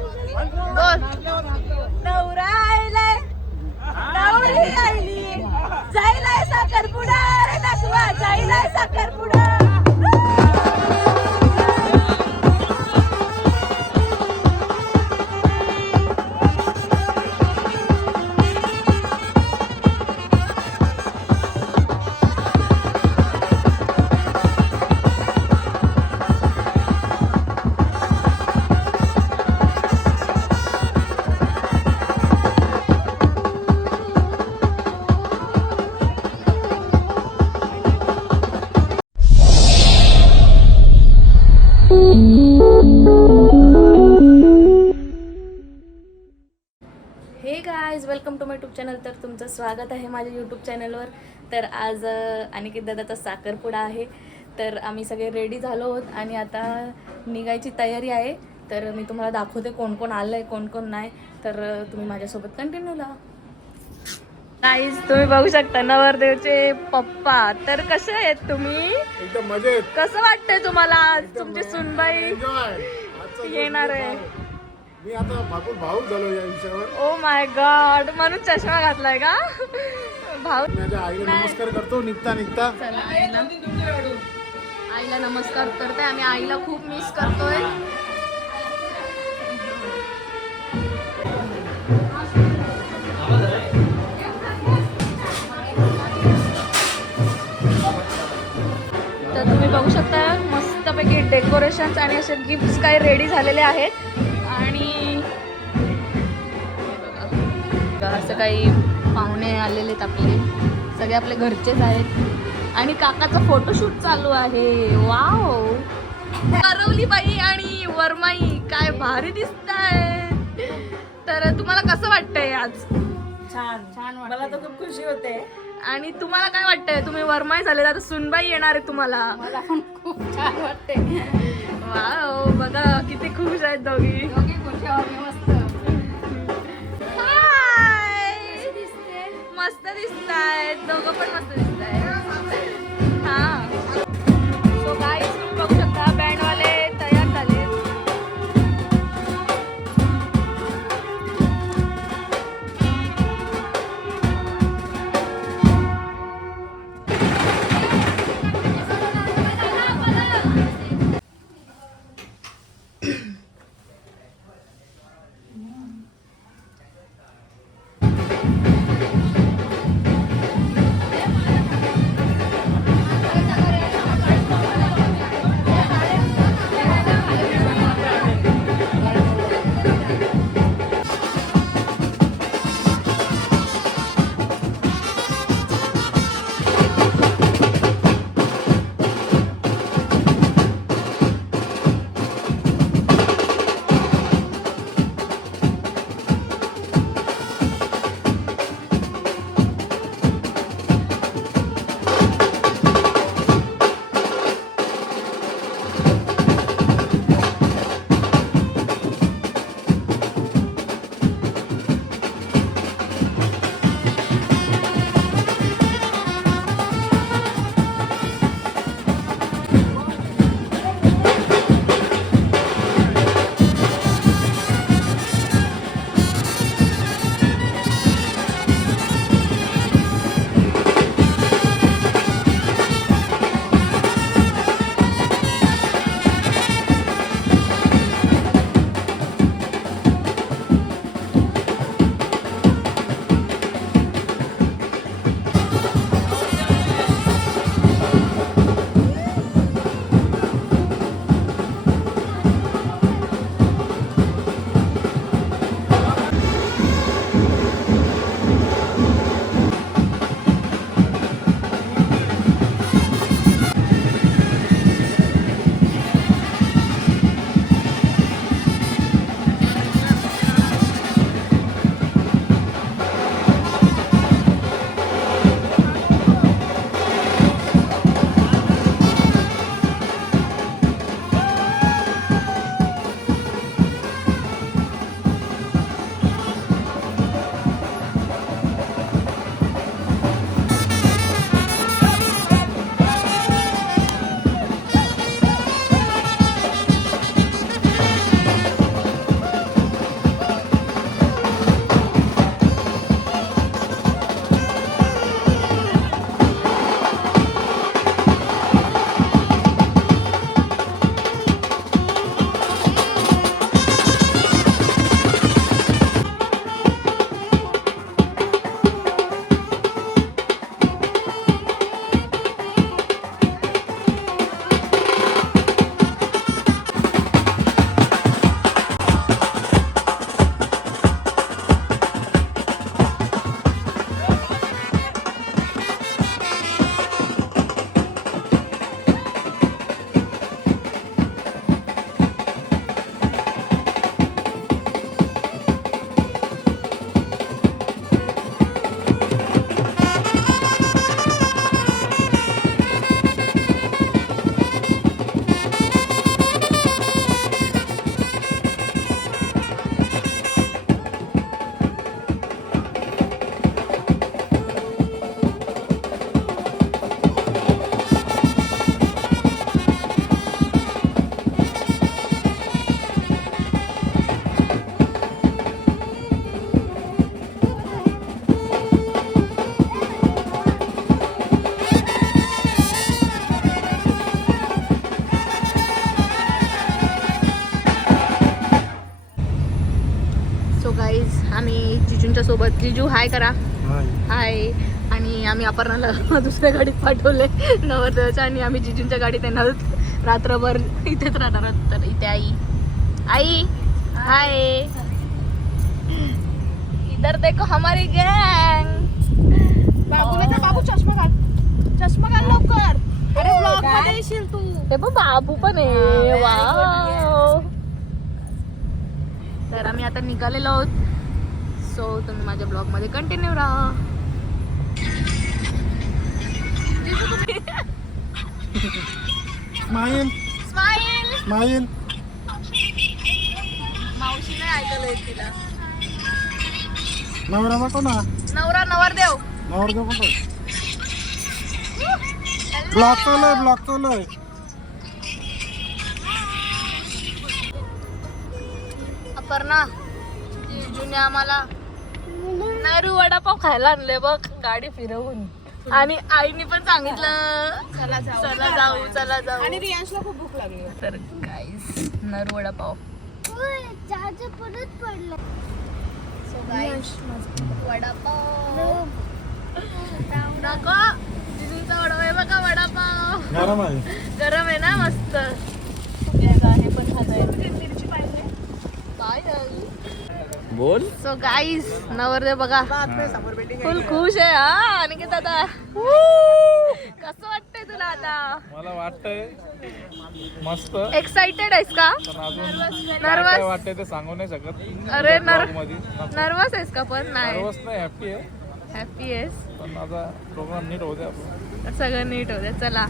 बोल. नवरा आयलाय, नवरी आयली, जायलाय साखरपुडा रे नकवा, जायलाय साखरपुडा. Hey guys, welcome to my YouTube channel. तर तुमचं स्वागत आहे माझ्या यूट्यूब चॅनलवर. तर आज अनिकेत दादाचा साखरपुडा आहे. तर आम्ही सगळे रेडी झालो आहोत आणि आता निघायची तयारी आहे. तर मी तुम्हाला दाखवते कोण कोण आलं आहे, कोण कोण नाही. तर तुम्ही माझ्यासोबत कंटिन्यू लावा. गाईज, तुम्ही बघू शकता नवरदेवचे पप्पा. तर कसे आहेत तुम्ही? एकदम मजेत. कसं वाटतंय तुम्हाला? तुमची सुनबाई येणार आहे. मी आता भाऊक झालो या विषयावर. ओ माय गॉड, म्हणून चष्मा घातलाय का? भाऊ माझ्या आईला नमस्कार करतो निघता निघता. चला, आईला नमस्कार करते. आम्ही आईला खूप मिस करतोय. तर तुम्ही बघू शकता मस्तपैकी डेकोरेशन्स आणि असे गिफ्ट्स काही रेडी झालेले आहेत. आणि असं काही पाहुणे आलेले आहेत आपले, सगळे आपले घरचेच आहेत. आणि काकाचा फोटोशूट चालू आहे. वाव, अरवलीबाई आणि वर्माई काय भारी दिसताय. तर तुम्हाला कसं वाटतंय आज? छान छान, मला तर खूप खुशी होते. आणि तुम्हाला काय वाटतंय? तुम्ही वर्माई झाले, आता सुनबाई येणार आहे तुम्हाला. मला पण खूप छान वाटते. वाव, बघा किती खुश आहेत दोघी. दोघी खुश आहोत. मस्त मस्त दिसतायत दोघं पण, मस्त दिसतायत. हा, सो गाईज, तुम्ही बघू शकता बँडवाले तयार झाले. जिजूंच्या सोबत. जिजू हाय करा. हाय. आणि आम्ही अपर्णाला दुसऱ्या गाडीत पाठवले नवरदेवाच्या आणि आम्ही जिजूंच्या गाडीत येणार आहोत. रात्रभर इथेच राहणार आहोत. तर इथे आई आई हाय. इधर देखो हमारी गँग. बाबू चष्मा घाल लवकर. अरे ब्लॉग मध्ये येशील तू. हे बघ बाबू पण आहे. वाव. तर आम्ही आता निघालेलो आहोत. सो तुम्ही माझ्या ब्लॉग मध्ये कंटिन्यू राहा. Smile smile. स्माईल. मावशी नाही ऐकायला येत तिला. नवरा दाखव ना. नवरा नवरदेव. नवरदेव कोणता ब्लॉक चालू आहे. अपर्णा जिजूने आम्हाला नारू वडापाव खायला आणले बघ गाडी फिरवून. आणि आईने पण सांगितलं चला जाऊ. आणि रियांशला खूप भूक लागली. तर गाईस नरू वडापाव. सो गाईस वडापाव नको. जिजूंचा वडापाव आहे बघा. वडापाव गरम आहे. गरम आहे ना मस्त. हे पण खात आहे. मिरची पाहिजे काय बोल. सो गाईस नवरदेव बघा फुल खुश आहे. हा आणि दादा कसं वाटतंय तुला आता? मला वाटतंय मस्त. एक्साइटेड आहेस का? पण अजून काय नर्वस वाटतंय ते सांगू नाही शकत. अरे मध्ये नर्वस आहेस का? पण नाही नर्वस नाही, हॅपी आहे. हॅपी आहेस. पण आता प्रोग्राम नीट होते आपण. सगळं नीट होते. चला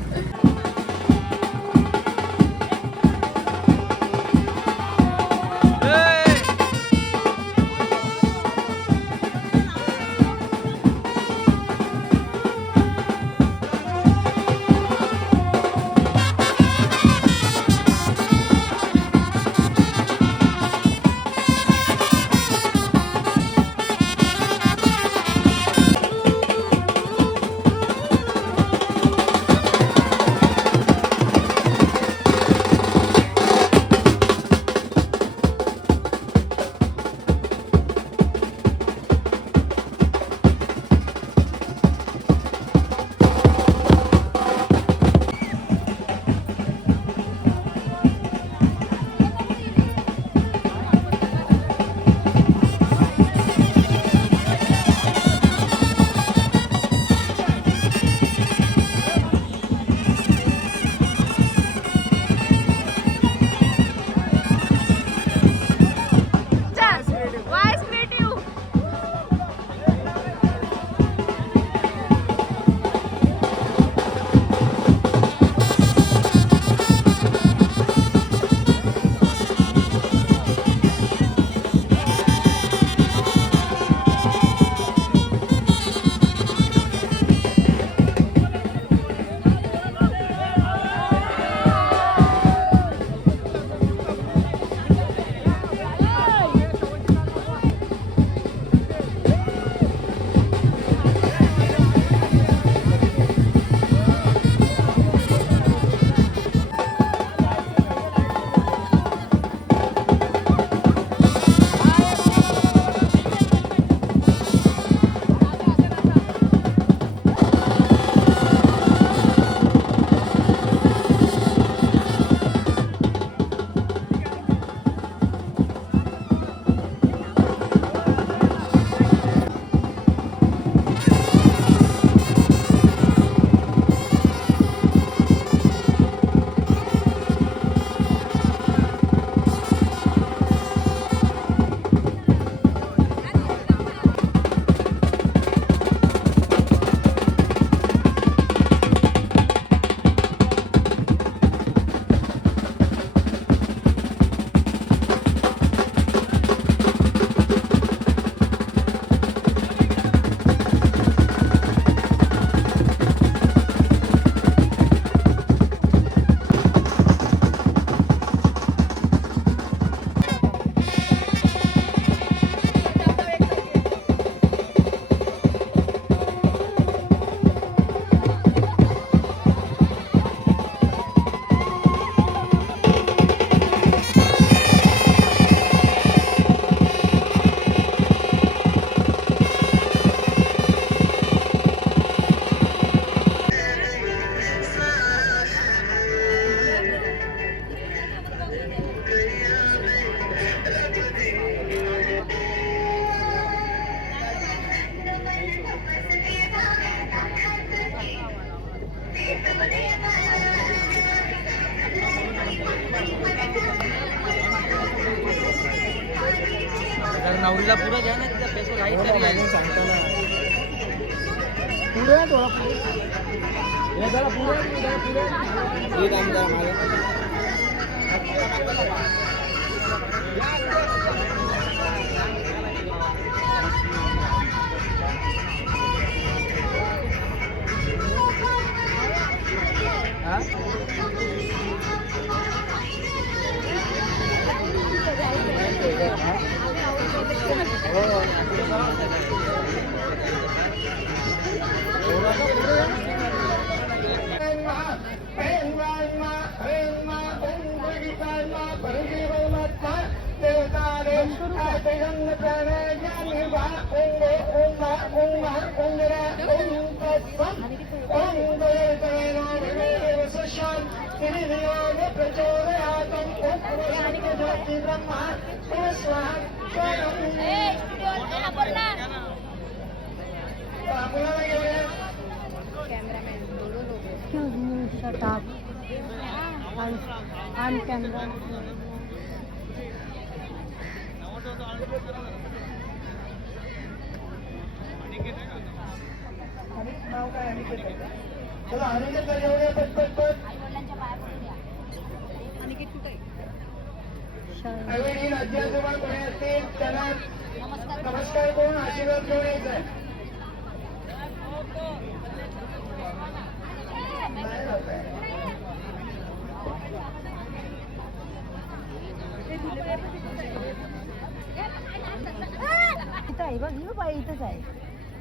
नवरीला पुढं घ्या ना तिचा पेपर राईट तरी आहे. पुढे थोडा पुढे हे जरा पुढे हे टाइम जरा मागे Excuse me, shut up. I'm camera. चला अनिकेत येऊया पटपट नवीन आजी आजोबा कोणी असतील त्यांना नमस्कार करून आशीर्वाद घेऊन यायचा आहे. इथं आहे बघ, ही बाई इथंच आहे.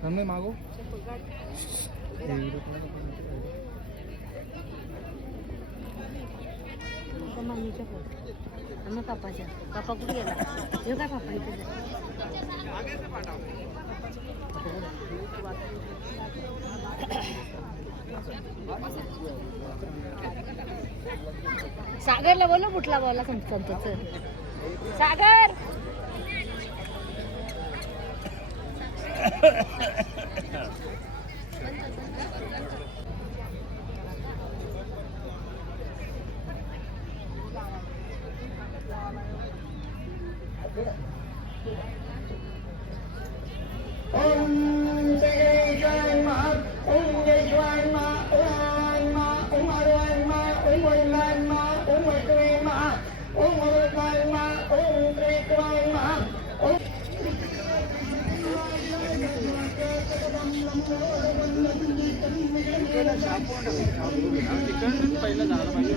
हमने मागो मम्मीच्या फोटो मग पापाच्या. पापा कुठे गेला? हे काय पापा इथेच आहे. सागरला बोलो कुठला बोला संतोच सागर. ओम श्री महा ओम येश्वर महा ओम महा ओम अरवान महा ओम वैलान महा ओम वैष्णवी महा ओम अरवान महा ओम त्रिकवान महा ओम पहिला झाला पाहिजे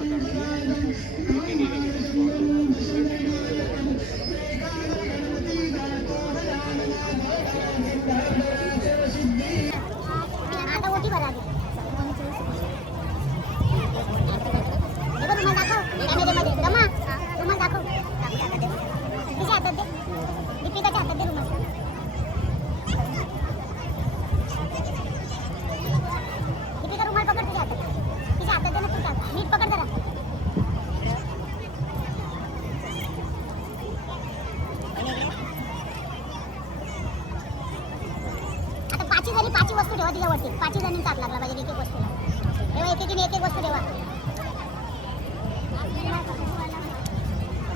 आता ओटी भरा आधी. हे बघ रुमाल दाखव. कॅमेऱ्यामध्ये रमा रुमाल दाखव. तिच्या हातात दे. दीपिकाच्या हातात दे रुमाल. दीपिका रुमाल पकड तुझ्या हातात. तिच्या हातात दे ना तू टाक. नीट पकड जरा. आता पाचही वस्तू ठेवा तिच्यावरती. पाचही जणींचा हात लागला पाहिजे एक एक वस्तूला. तेव्हा एक एक वस्तू ठेवा.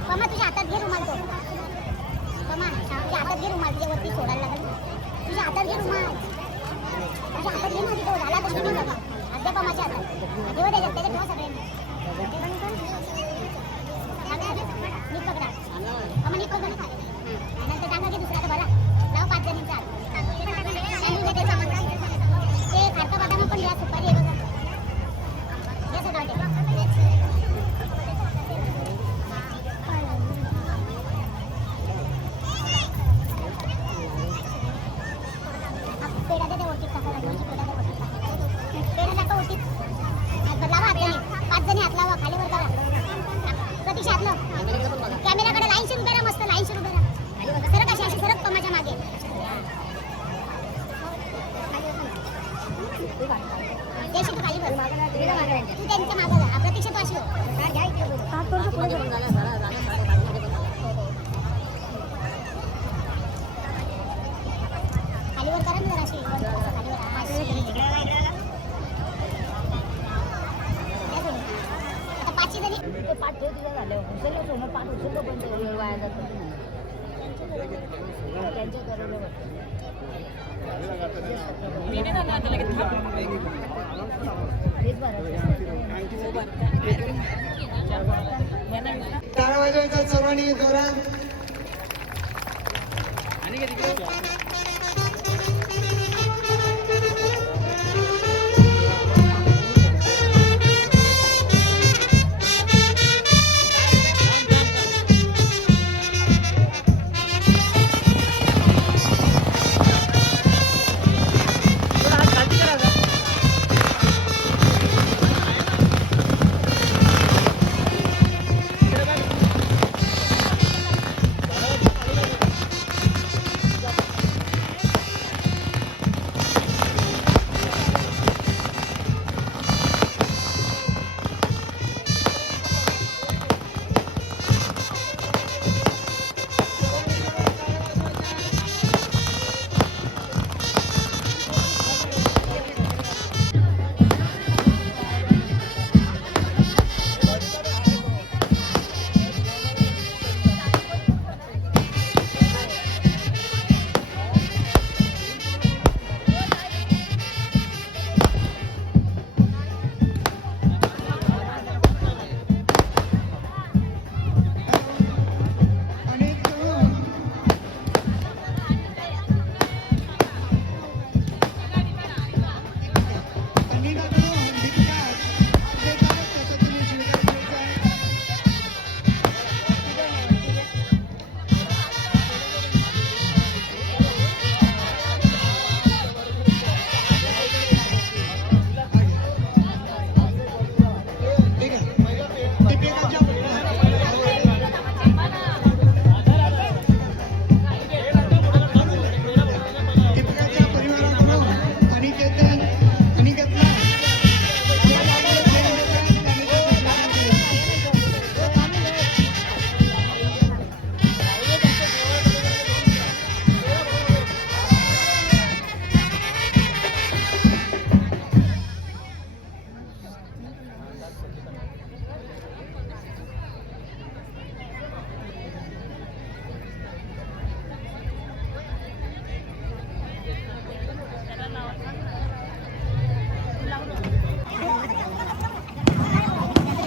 कमा तुझ्या हातात घे रुमाल तो. कमा तुझ्या हातात घे रुमाल. तिच्यावरती सोडायला लागेल. तुझ्या हातात घे रुमाल. तुझ्या हातात घे ना. तिथं झाला तर घेऊन टाका. अद्या कमाच्या हातात ठेवा. त्याच्यात ठेवा सगळ्यांनी. नीट पकडा. कमा नीट पकडा. नंतर टाका घे दुसरा. बरा लाव 5 जणींचा हात. ते खारका बदाम पण घ्या. सुपारी आहे बघा. घ्या सगळं ते. पेढा द्या त्या ओटीत टाका. रंगोळीची पेढा द्या ओटीत टाका. पेढा टाका ओटीत. लावा हाताने. 5 जणी हात लावा. खाली वर करा. प्रतीक्षा हात लाव. कॅमेराकडे लाईनशीर उभे राहा. मस्त लाईनशीर उभे राहा. सरक अशी सरक कमाच्या मागे. देशी तू खाली भर. तू त्यांच्या मागे जा. प्रतीक्षा तू अशी हो. खालीवर करा ना जरा अशी. आता 5 जणी. पाठ ठेव तुझ्या झाल्यावर. टाळ्या वाजवायचा सर्वांनी जोरात.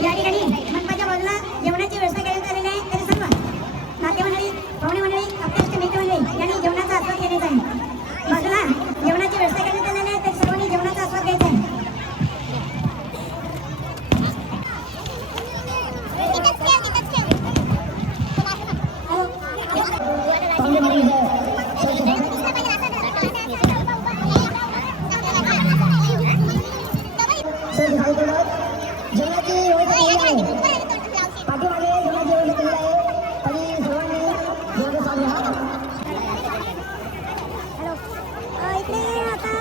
या ठिकाणी मनपाच्या बाजूला जेवणाची व्यवस्था करण्यात आलेली आहे. तरी सर्व नातेमंडळी, पाहुणे मंडळी, अत्यंत मित्रमंडळी यांनी जेवणाचा आस्वाद घेण्याचा आहे. बाजूला जेवणाची व्यवस्था करण्यात आलेली आहे. तरी सर्वांनी जेवणाचा आस्वाद घ्यायचा आहे. जेवणाची व्यवस्था केली आहे. पाठीमागे जेवणाची व्यवस्था केली आहे आणि सर्वांनी जेवणाचा स्वाद घ्या. इकडे आता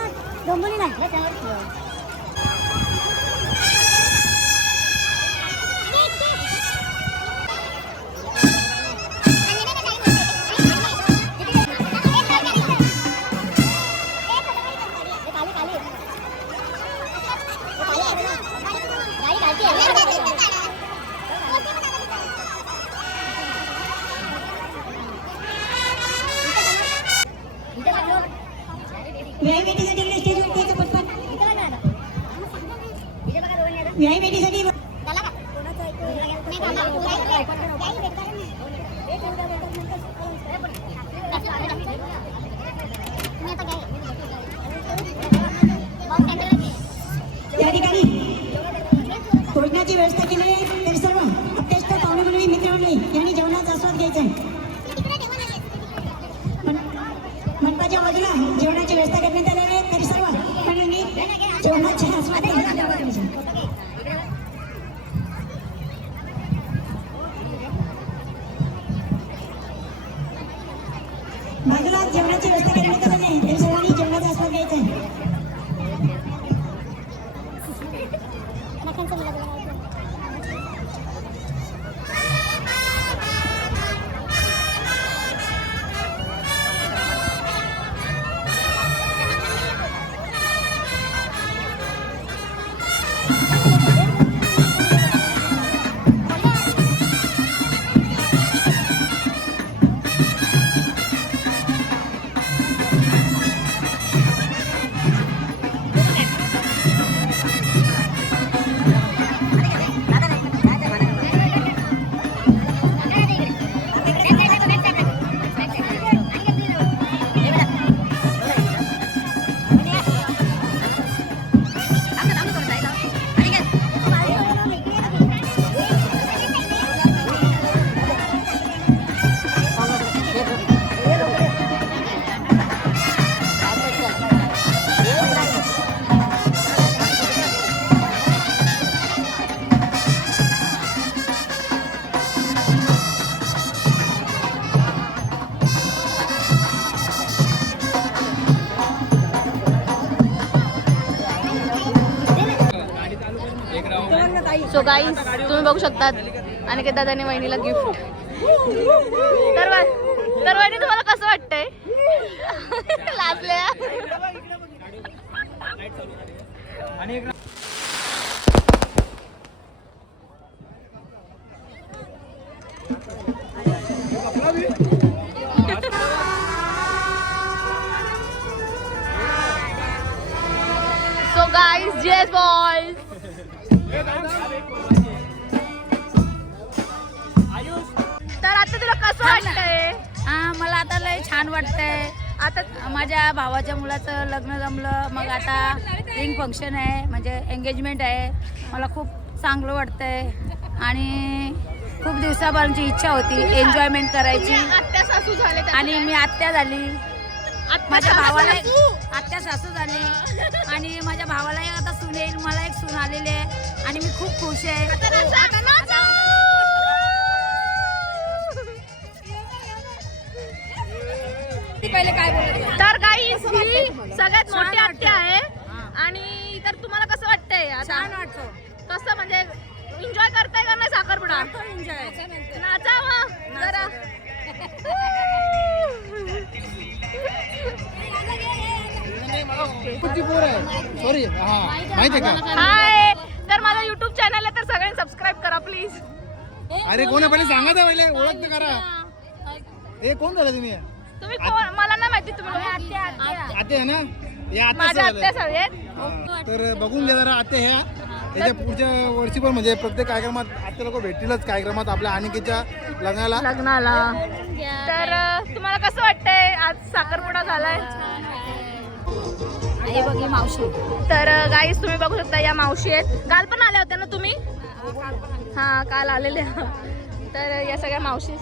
डोंबिवलीला आहे. व्यायामेटीसाठी इकडे स्टेजवरती यायचं पटपट. व्यायामेटीसाठी या ठिकाणी भोजनाची व्यवस्था केलेली आहे. तरी सर्व अत्यंत पाहुणे मंडळी, मित्रमंडळी यांनी जेवणाचा आस्वाद घ्यायचा आहे. मनपाच्या बाजूला जेवणाची व्यवस्था करण्यात आलेली आहे. तरी सर्व मंडळींनी जेवणाचे आस्वाद घ्यायचा. बाजूला जेवणाची व्यवस्था करण्यात आलेली आहे. तरी सर्वांनी जेवणाचा आस्वाद घ्यायचा आहे. गाईस तुम्ही बघू शकतात आणि दादाने वहिनीला गिफ्ट. तर वहिनी तुम्हाला कसं वाटतंय? लाजल्या. So guys, yes boys. तर आता तुला कसं वाटतंय? मला आता लय छान वाटतंय. आता माझ्या भावाच्या मुलाचं लग्न जमलं, मग आता रिंग फंक्शन आहे, म्हणजे एंगेजमेंट आहे. मला खूप चांगलं वाटतंय आणि खूप दिवसापासूनची इच्छा होती एन्जॉयमेंट करायची. आत्या सासू झाले आणि मी आत्या झाली, माझ्या भावाला आत्या सासू झाली आणि माझ्या भावाला आता सून येईल, मला एक सून आलेली आहे आणि मी खूप खुश आहे. तर गाईस ही सगळ्यात मोठी आत्या आहे. आणि तर तुम्हाला कसं वाटतंय? छान वाटतं. कसं म्हणजे एन्जॉय करताय का नाही साखरपुडा? नाचावं जरा. सॉरी हा माहिती का? हाय, तर माझा युट्यूब चॅनल आहे, तर सगळ्यांनी सबस्क्राईब करा प्लीज. अरे कोण आहे पहिले सांगा तर, पहिले ओळख तर करा. हे कोण झालं तुम्ही? तुम्ही कोण? मला नाही माहिती तुम्ही लोकं. आते आहे ना? या माझ्या आत्या आत्या सगळे. तर बघून घ्या जरा आते ह्या. त्याच्या पुढच्या वर्षी पण म्हणजे प्रत्येक कार्यक्रमात आत्या लोक भेटतीलच कार्यक्रमात आपल्या अनिकेच्या लग्नाला. तर तुम्हाला कसं वाटतंय? आज साखरपुडा झालाय. हे बघी मावशी. तर गाईस तुम्ही बघू शकता या मावशी आहेत. काल पण आल्या होत्या ना तुम्ही? हा काल आलेल्या. तर या सगळ्या मावशी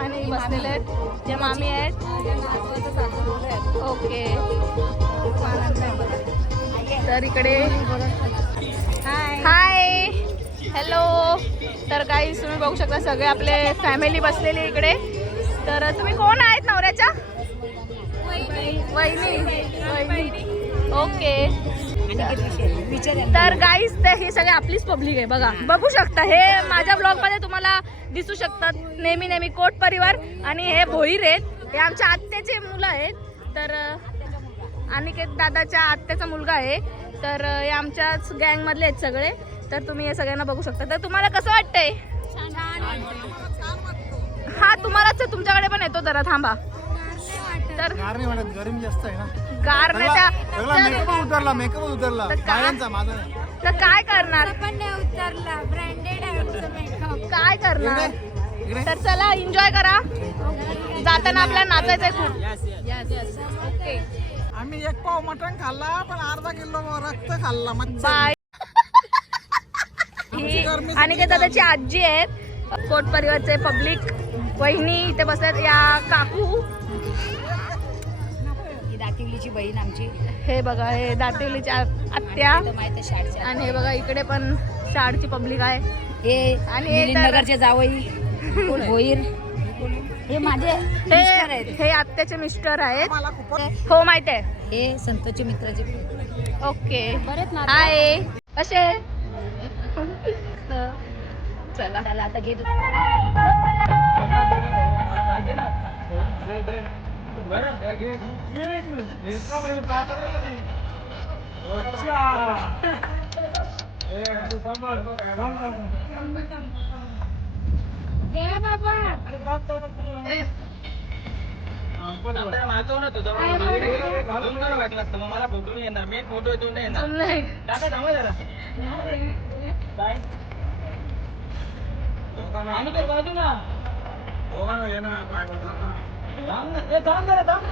आणि बसलेल्या आहेत, ज्या मामी आहेत. ओके. तर इकडे हाय हॅलो. तर गाईस तुम्ही बघू शकता सगळे आपले फॅमिली बसलेली इकडे. तर तुम्ही कोण आहेत नवऱ्याच्या? वहिनी. ओके. तर गाईस हे सगळे आपलीच पब्लिक आहे बघा, बघू शकता. हे माझ्या ब्लॉग मध्ये तुम्हाला दिसू शकतात नेहमी कोट परिवार. आणि हे भोईर आहेत, हे आमच्या आत्याचे मुलं आहेत. तर अनिकेत दादाच्या आत्याचा मुलगा आहे. तर हे आमच्याच गँग मधले आहेत सगळे. तर तुम्ही हे सगळ्यांना बघू शकता. तर तुम्हाला कसं वाटतंय? हा तुम्हालाच तुमच्याकडे पण येतो, जरा थांबा. तर गार नाही वाटत, गरमी जास्त आहे ना. गार नाही त्या- मेकअप उतरला बायांचा, माझा नाही. तर काय करणार? काय करणार? इकडे तर चला एन्जॉय करा. जाताना आपल्याला नाचायचंय खूप. ओके आम्ही एक पाव मटण खाल्ला, पण अर्धा किलो रक्त खाल्ला. बाय. ही अनिकेत दादाची आजी आहेत, कोट परिवारचे पब्लिक. वहिनी इथे बसतात, या काकू. दातिवलीची बहीण आमची. हे बघा हे दातिवलीची आत्या. आणि हे बघा इकडे पण शाळची पब्लिक आहे. हे आणि आणि नगरचे जावई भोईर. हे माझे मिस्टर आहेत. हे आत्याचे मिस्टर आहेत. हो माहित आहे. हे संतोषचे मित्राचे. Okay hi. कसे? चला त्याला आता घेत मला फोटो नाही येणार, मी फोटो येतो नाही येणार. नाही. दादा थांबा जरा. काय? आम्ही तर बाजू ना. थांब ना, ए थांब जरा थांब.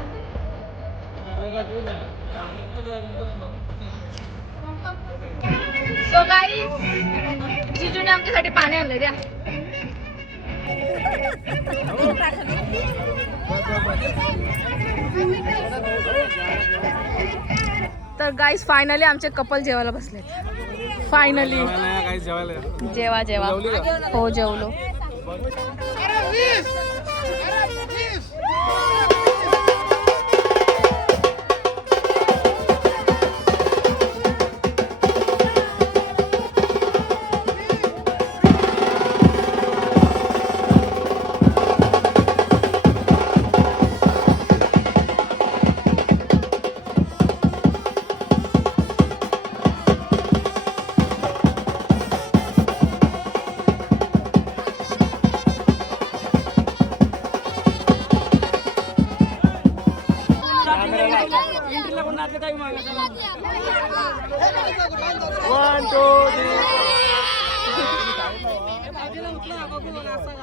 सो गाईस जिजूने आमच्यासाठी पाणी आणलं द्या. तर गाईस फायनली आमचे कपल जेवायला बसले. फायनली जेवा जेवा. हो जेवलो.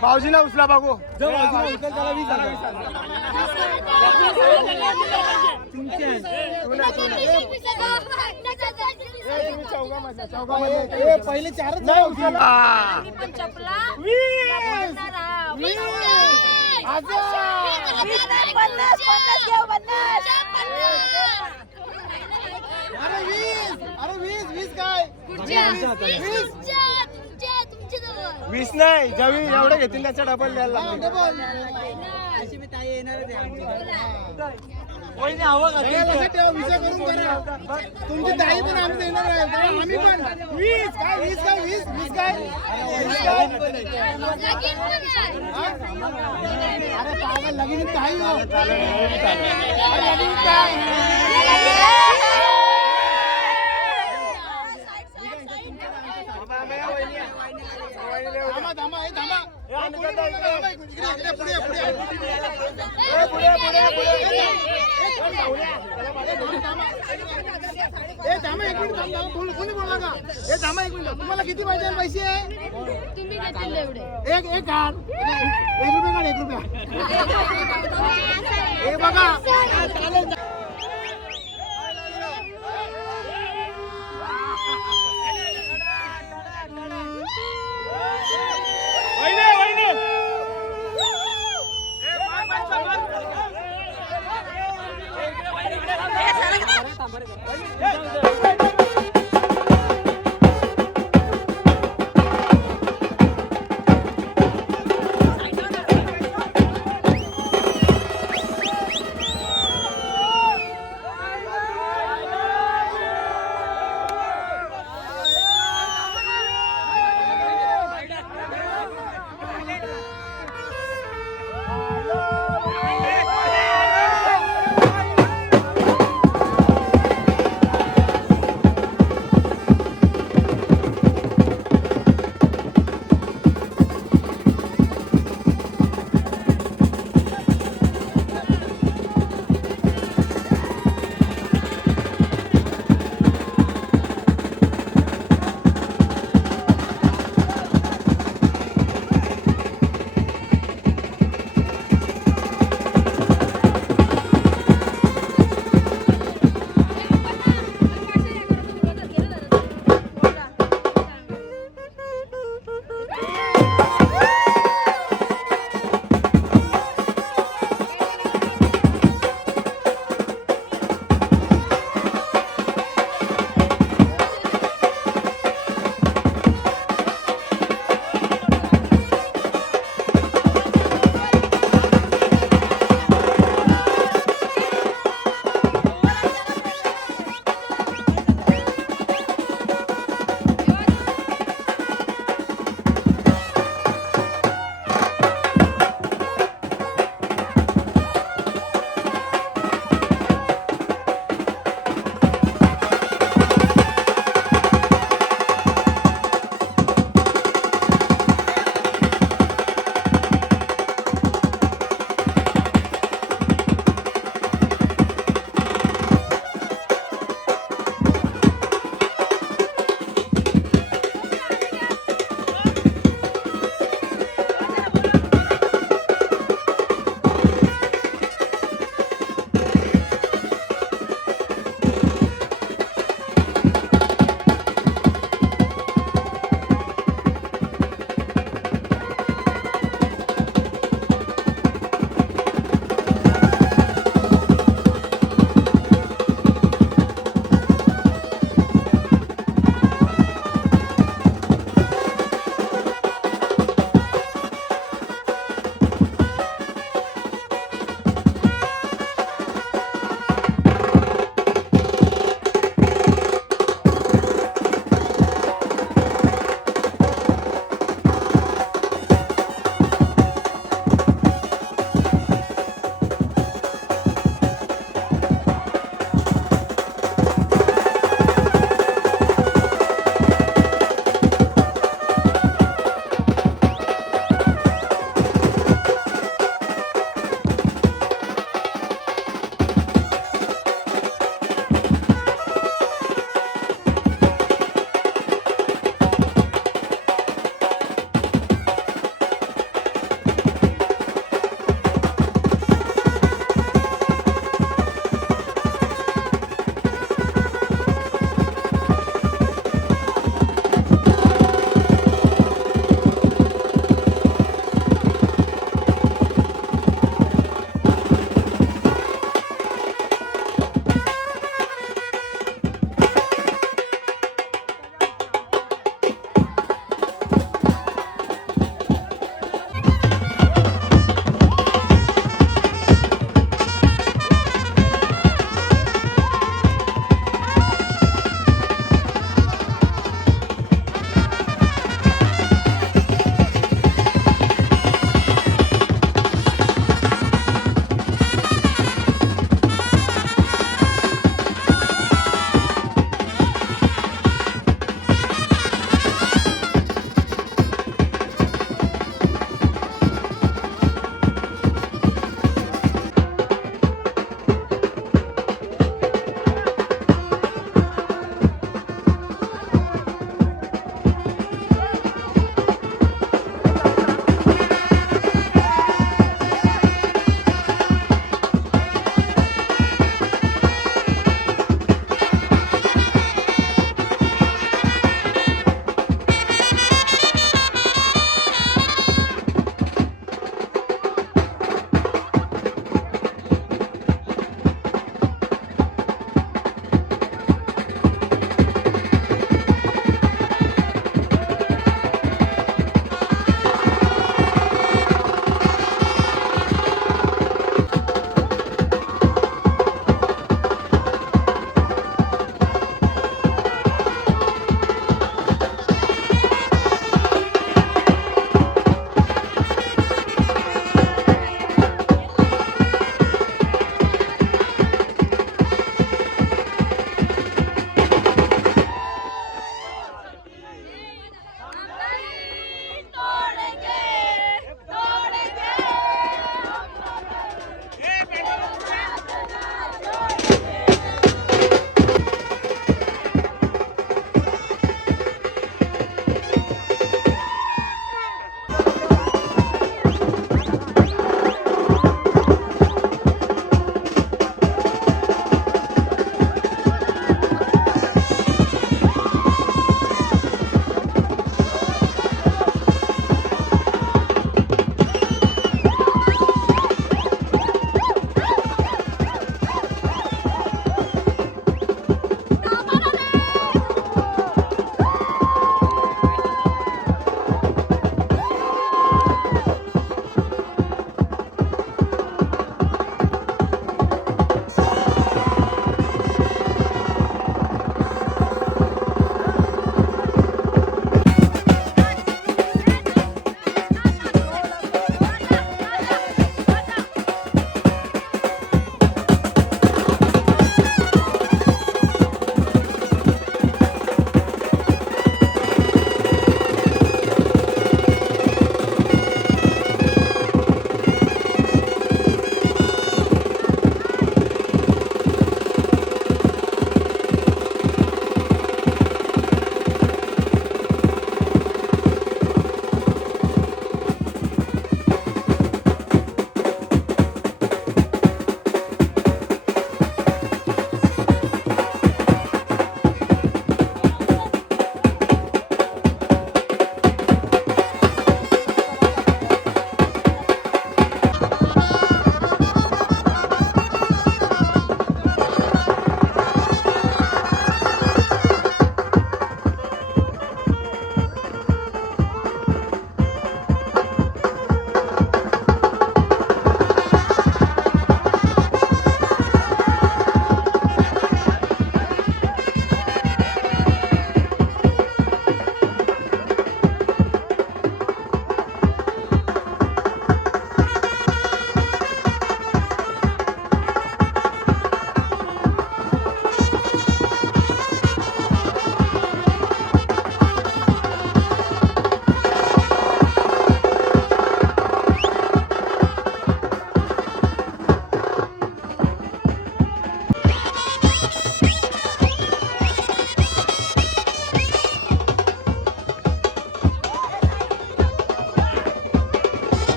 भाऊजीला उचला बाबू पहिले चारच अरे 20 काय 20 नाही जवी एवढे घेतील त्याच्या डबल द्यायला तुमची ताई पण आम्ही देणार आहे आम्ही पण 20 काय अरे पागल लगीन ताई हो लगीन काय थांबा एक मिनिट कोणी बोलला का थांबा एक मिनिट तुम्हाला किती पाहिजे पैसे एक काढ 1 रुपया हे बघा Hey!